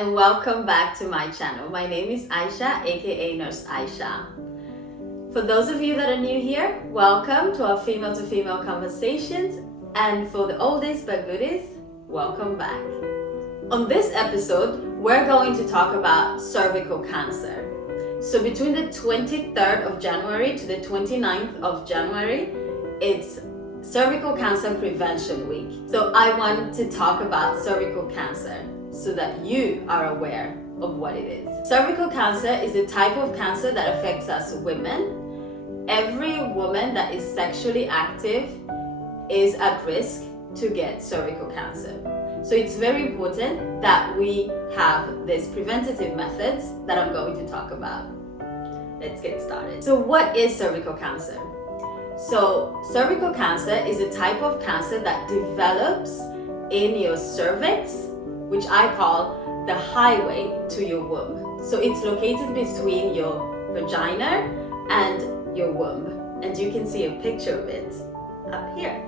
and welcome back to my channel. My name is Aisha, aka Nurse Aisha. For those of you that are new here, welcome to our female to female conversations, and for the oldies but goodies, welcome back. On this episode, we're going to talk about cervical cancer. So between the 23rd of January to the 29th of January, it's Cervical Cancer Prevention Week. So I want to talk about cervical cancer so that you are aware of what it is. Cervical cancer is a type of cancer that affects us women. Every woman that is sexually active is at risk to get cervical cancer. So it's very important that we have these preventative methods that I'm going to talk about. Let's get started. So what is cervical cancer? So cervical cancer is a type of cancer that develops in your cervix, which I call the highway to your womb. So it's located between your vagina and your womb. And you can see a picture of it up here.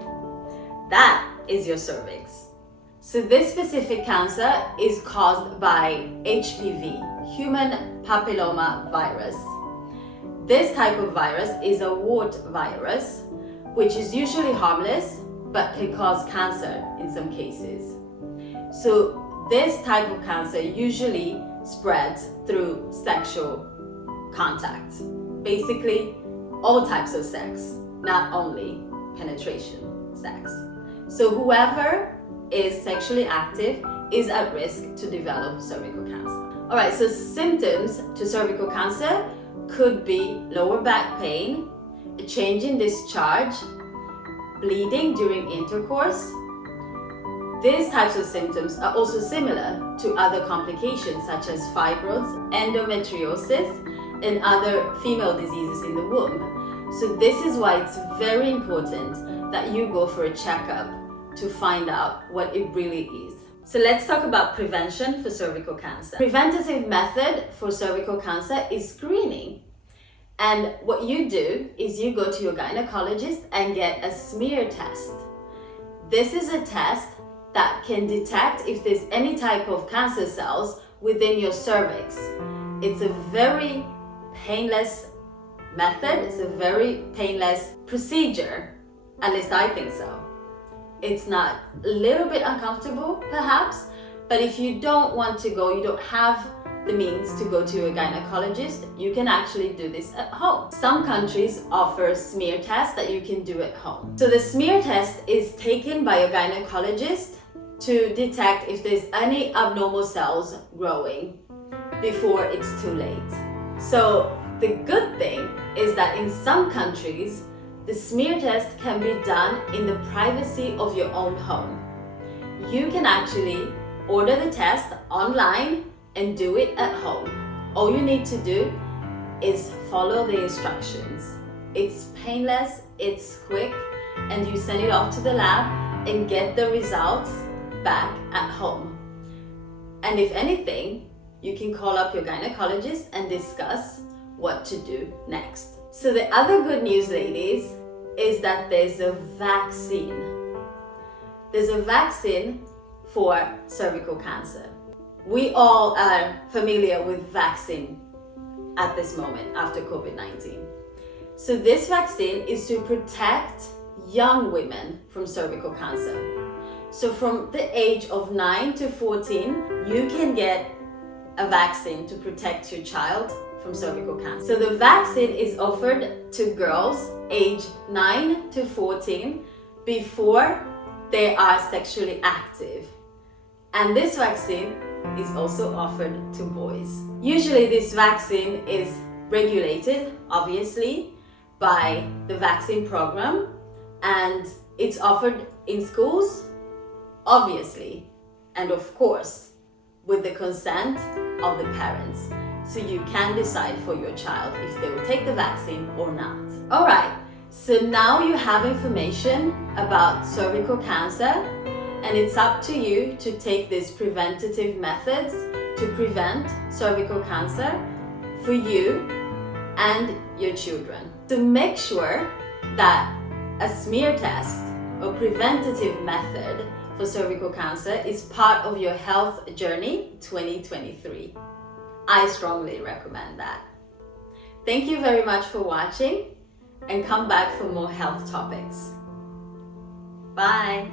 That is your cervix. So this specific cancer is caused by HPV, human papilloma virus. This type of virus is a wart virus, which is usually harmless, but can cause cancer in some cases. So this type of cancer usually spreads through sexual contact. Basically, all types of sex, not only penetration sex. So whoever is sexually active is at risk to develop cervical cancer. All right, so symptoms to cervical cancer could be lower back pain, a change in discharge, bleeding during intercourse. These types of symptoms are also similar to other complications such as fibroids, endometriosis, and other female diseases in the womb. So this is why it's very important that you go for a checkup to find out what it really is. So let's talk about prevention for cervical cancer. Preventative method for cervical cancer is screening. And what you do is you go to your gynecologist and get a smear test. This is a test that can detect if there's any type of cancer cells within your cervix. It's a very painless method. It's a very painless procedure. At least I think so. It's not a little bit uncomfortable, perhaps, but if you don't want to go, you don't have the means to go to a gynecologist, you can actually do this at home. Some countries offer smear tests that you can do at home. So the smear test is taken by a gynecologist to detect if there's any abnormal cells growing before it's too late. So the good thing is that in some countries, the smear test can be done in the privacy of your own home. You can actually order the test online and do it at home. All you need to do is follow the instructions. It's painless, it's quick, and you send it off to the lab and get the results back at home. And if anything, you can call up your gynecologist and discuss what to do next. So the other good news, ladies, is that there's a vaccine. There's a vaccine for cervical cancer. We all are familiar with vaccine at this moment after COVID-19. So this vaccine is to protect young women from cervical cancer. So from the age of 9 to 14, you can get a vaccine to protect your child from cervical cancer. So the vaccine is offered to girls age 9 to 14 before they are sexually active. And this vaccine is also offered to boys. Usually this vaccine is regulated, obviously, by the vaccine program, and it's offered in schools, obviously, and of course, with the consent of the parents. So you can decide for your child if they will take the vaccine or not. All right, so now you have information about cervical cancer, and it's up to you to take these preventative methods to prevent cervical cancer for you and your children. So make sure that a smear test or preventative method for cervical cancer is part of your health journey 2023. I strongly recommend that. Thank you very much for watching, and come back for more health topics. Bye.